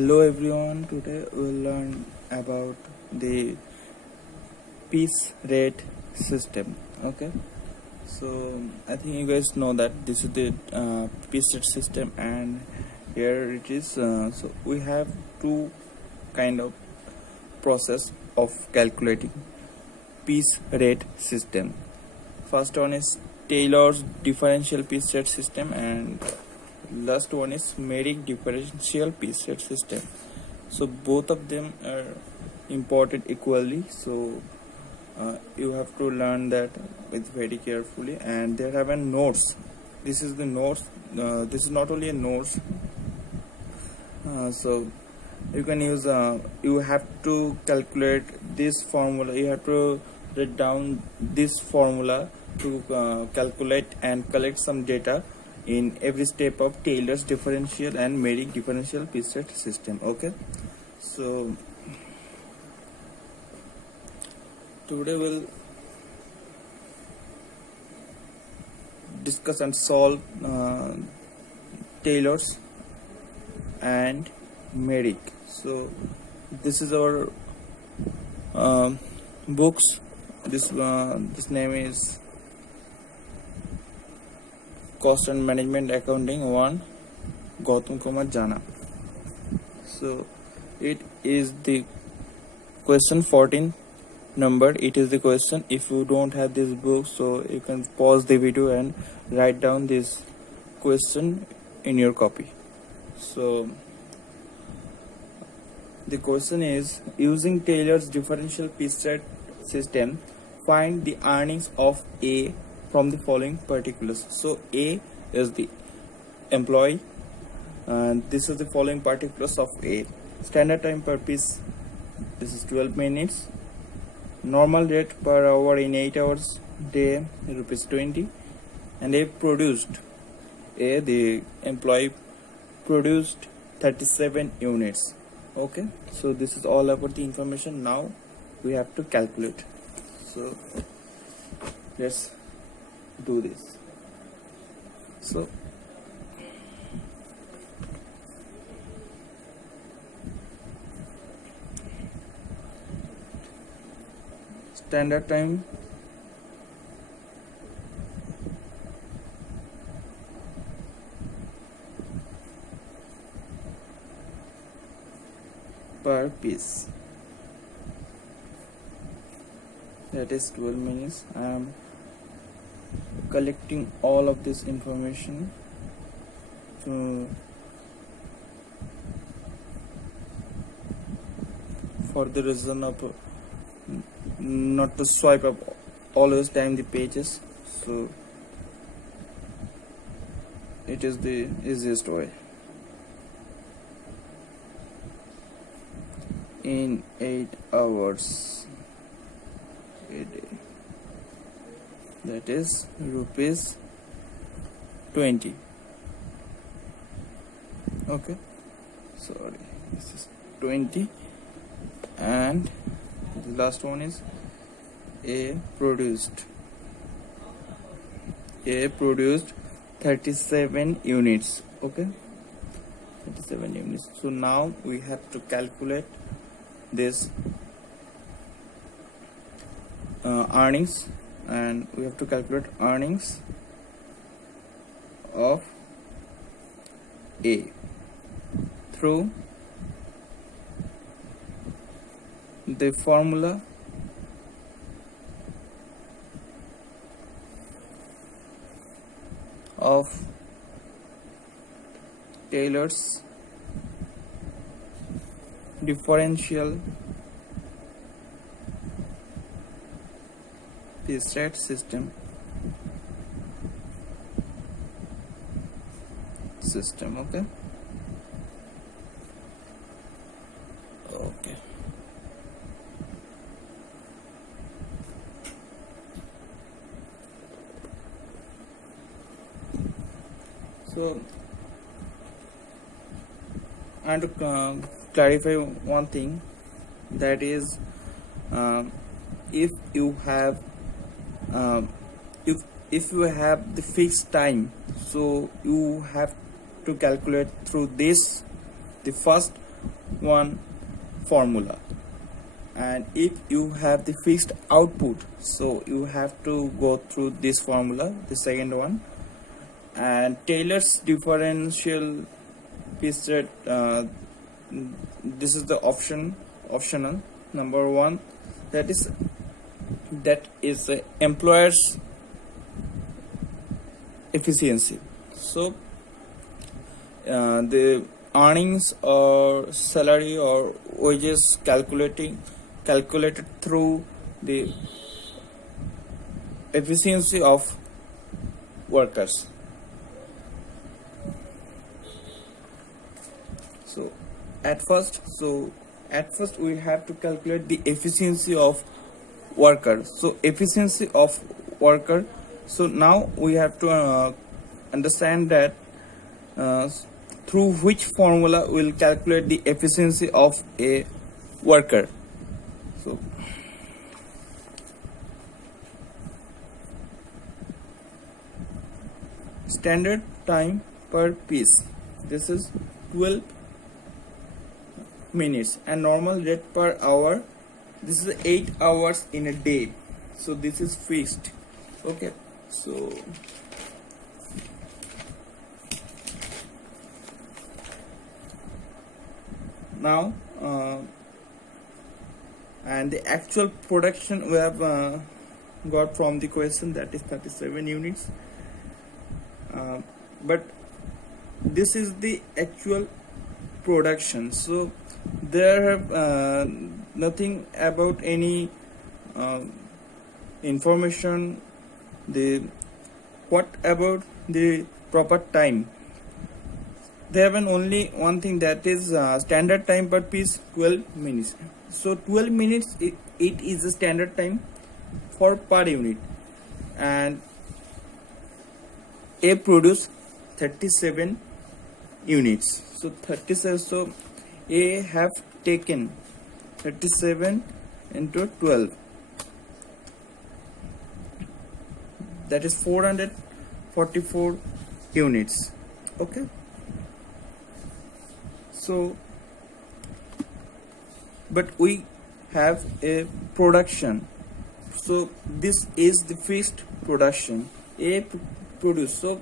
Hello everyone, today we'll learn about the piece rate system. Okay, so I think you guys know that this is the piece rate system, and here it is. So we have two kind of process of calculating piece rate system. First one is Taylor's differential piece rate system, and last one is Merrick differential piece rate system. So both of them are important equally, so you have to learn that with very carefully. And they have a notes. This is the notes. This is not only a notes, so you can use you have to calculate this formula. You have to write down this formula to calculate and collect some data in every step of Taylor's differential and Merrick differential piece rate system. Okay, so today we'll discuss and solve Taylor's and Merrick. So this is our books. This name is Cost and Management Accounting 1, Gautam Kumar Jana. So it is the question 14 number. It is the question. If you don't have this book, so you can pause the video and write down this question in your copy. So the question is, using Taylor's differential piece rate system, find the earnings of A from the following particulars. So A is the employee, and this is the following particulars of A. Standard time per piece, this is 12 minutes. Normal rate per hour in 8 hours day, rupees 20. And A produced, the employee produced 37 units. Okay, so this is all about the information. Now we have to calculate. So let's do this. So standard time per piece, that is 12 minutes. I am collecting all of this information for the reason of not to swipe up always time the pages, so it is the easiest way. In 8 hours a day, that is rupees 20. Okay, sorry, this is 20. And the last one is A produced 37 units. Okay, 37 units. So now we have to calculate this earnings, and we have to calculate earnings of A through the formula of Taylor's differential piece rate system. Okay. Okay. So I want to clarify one thing, that is if you have if you have the fixed time, so you have to calculate through this. The first one formula, and if you have the fixed output, so you have to go through this formula, the second one. And Taylor's differential piece rate, this is the optional number one, that is the employer's efficiency. So the earnings or salary or wages calculated through the efficiency of workers. So at first we have to calculate the efficiency of worker. So efficiency of worker, so now we have to understand that through which formula will calculate the efficiency of a worker. So standard time per piece, this is 12 minutes, and normal rate per hour, this is 8 hours in a day, so this is fixed. Okay, so now and the actual production we have got from the question, that is 37 units, but this is the actual production. So there have nothing about any information, the what about the proper time. They have only one thing, that is standard time per piece 12 minutes. So 12 minutes it is the standard time for per unit, and A produce 37 units. So 37, so A have taken 37 into 12, that is 444 units. Okay, so but we have a production, so this is the fixed production. A produce, so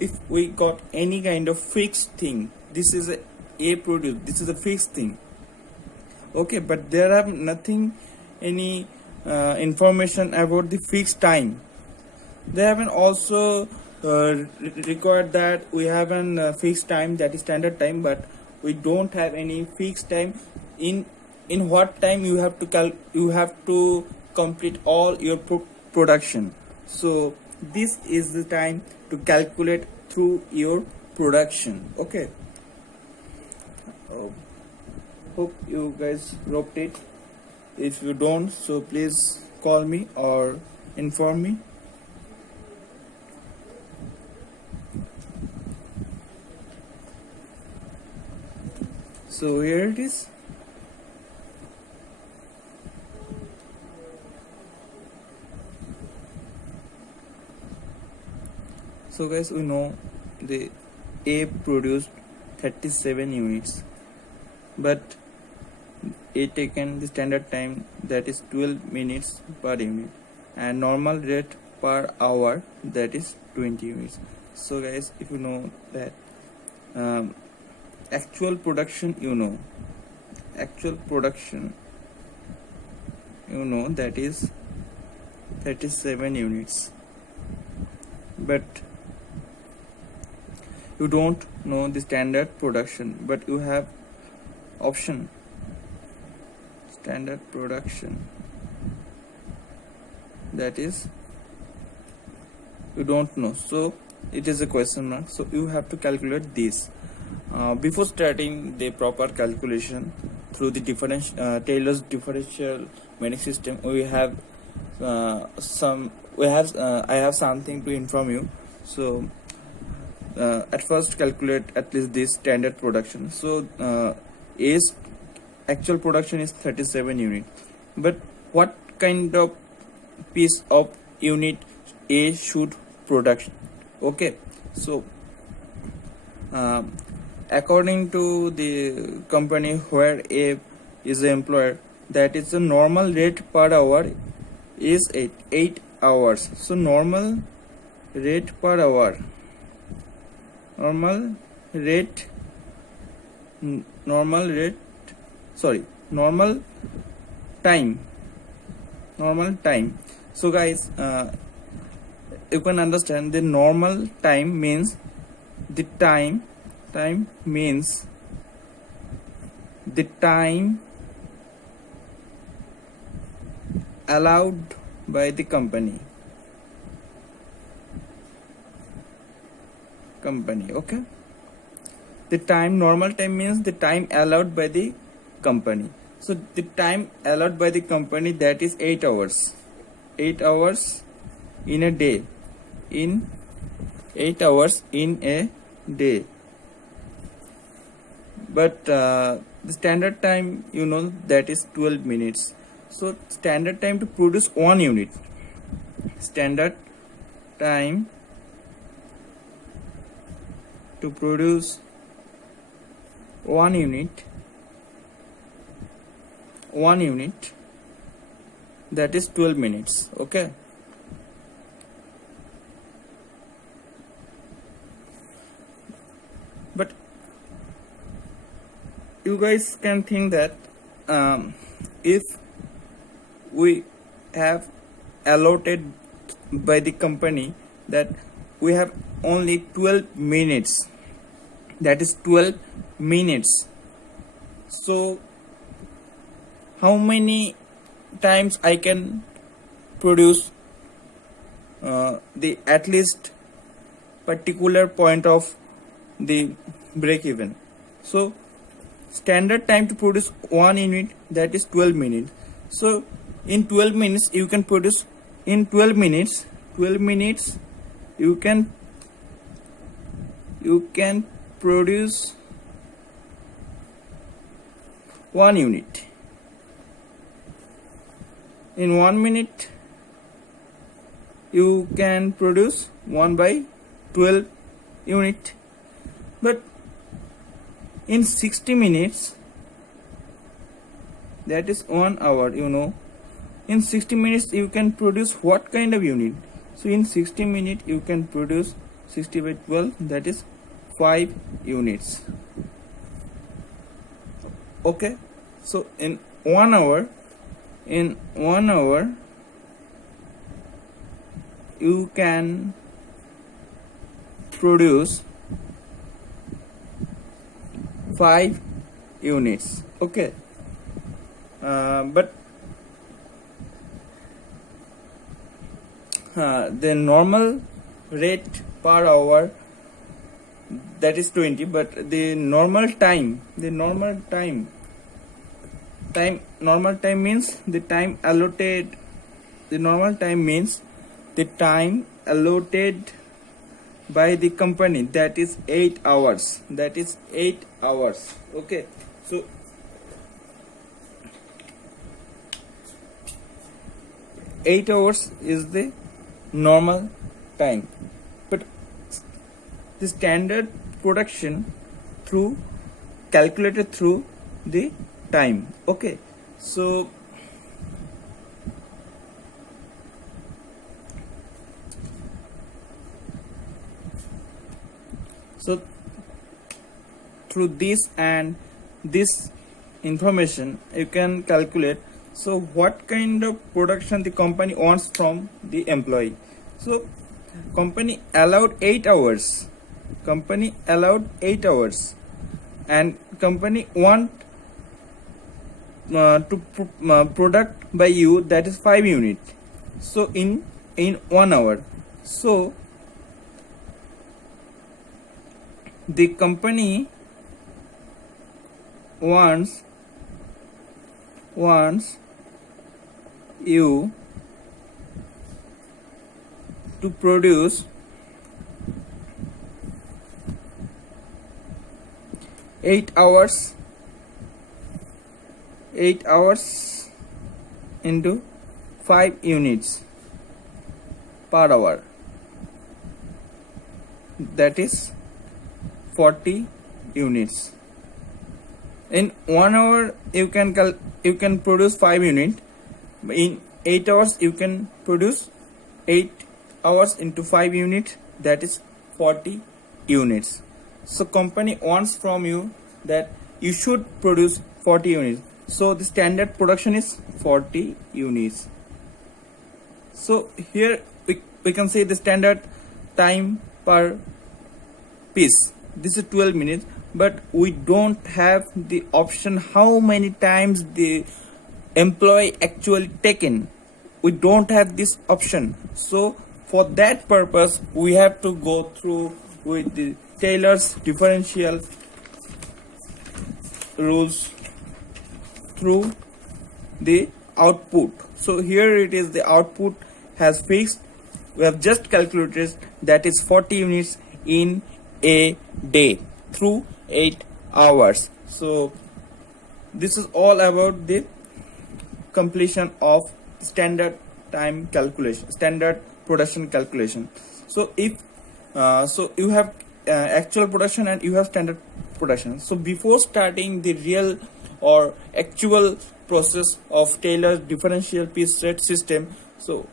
if we got any kind of fixed thing, this is a produce, this is a fixed thing. Okay, but there are nothing, any information about the fixed time. They haven't also required that we have an fixed time, that is standard time, but we don't have any fixed time in what time you have to complete all your production. So this is the time to calculate through your production. Okay, hope you guys roped it. If you don't, so please call me or inform me. So here it is. So guys, we know the A produced 37 units, but A taken the standard time, that is 12 minutes per unit, and normal rate per hour, that is 20 units. So guys, if you know that actual production, that is 37 units, but you don't know the standard production, but you have option standard production, that is you don't know, so it is a question mark. So you have to calculate this before starting the proper calculation through the Taylor's differential matrix system. I have something to inform you. So at first calculate at least this standard production. So A's actual production is 37 units, but what kind of piece of unit A should production? Okay, so according to the company where A is the employer, that is the normal rate per hour is 8 hours. So normal rate per hour, normal rate normal rate sorry normal time, so guys, you can understand the normal time means the time means the time allowed by the company. Okay, the time, normal time means the time allowed by the company. So the time allowed by the company, that is 8 hours. 8 hours in a day. 8 hours in a day. But the standard time, that is 12 minutes. So standard time to produce 1 unit. Standard time to produce 1 unit, that is 12 minutes. Okay, but you guys can think that if we have allotted by the company that we have only 12 minutes, that is 12 minutes, so how many times I can produce the at least particular point of the break even. So standard time to produce 1 unit, that is 12 minutes. So in 12 minutes you can produce, in 12 minutes you can produce 1 unit. In 1 minute you can produce 1 by 12 unit. But in 60 minutes, that is 1 hour, in 60 minutes you can produce what kind of unit? So in 60 minutes you can produce 60 by 12, that is 5 units. Okay, so in 1 hour you can produce 5 units. Okay, but the normal rate per hour, that is 20, but the normal time means the time allotted, the normal time means the time allotted by the company, that is 8 hours, okay. So 8 hours is the normal time, but the standard production through calculated through the time. Okay, so through this and this information you can calculate, so what kind of production the company wants from the employee. So company allowed 8 hours, and company want to product by you, that is 5 unit, so in 1 hour. So the company wants you to produce 8 hours into 5 units per hour, that is 40 units. In 1 hour you can produce 5 units. In 8 hours you can produce 8 hours into 5 units, that is 40 units. So company wants from you that you should produce 40 units. So the standard production is 40 units. So here we can say the standard time per piece. This is 12 minutes, but we don't have the option how many times the employee actually taken. We don't have this option. So for that purpose we have to go through with the Taylor's differential rules through the output. So here it is, the output has fixed. We have just calculated that is 40 units in a day through 8 hours. So this is all about the completion of standard time calculation, standard production calculation. So if so you have actual production and you have standard production. So before starting the real or actual process of Taylor's differential piece rate system, so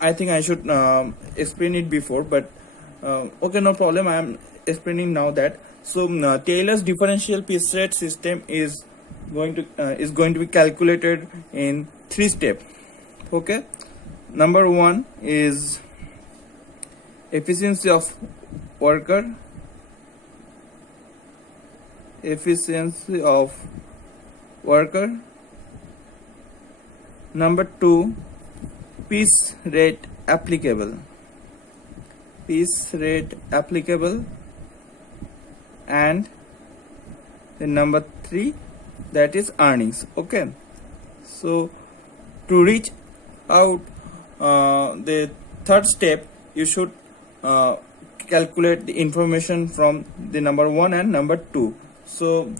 I think I should explain it before, but okay, no problem, I am explaining now that. So Taylor's differential piece rate system is going to be calculated in 3 steps. Okay, number 1 is efficiency of worker, number 2 piece rate applicable, and then number 3, that is earnings. Okay, so to reach out the third step, you should calculate the information from the number 1 and number 2. So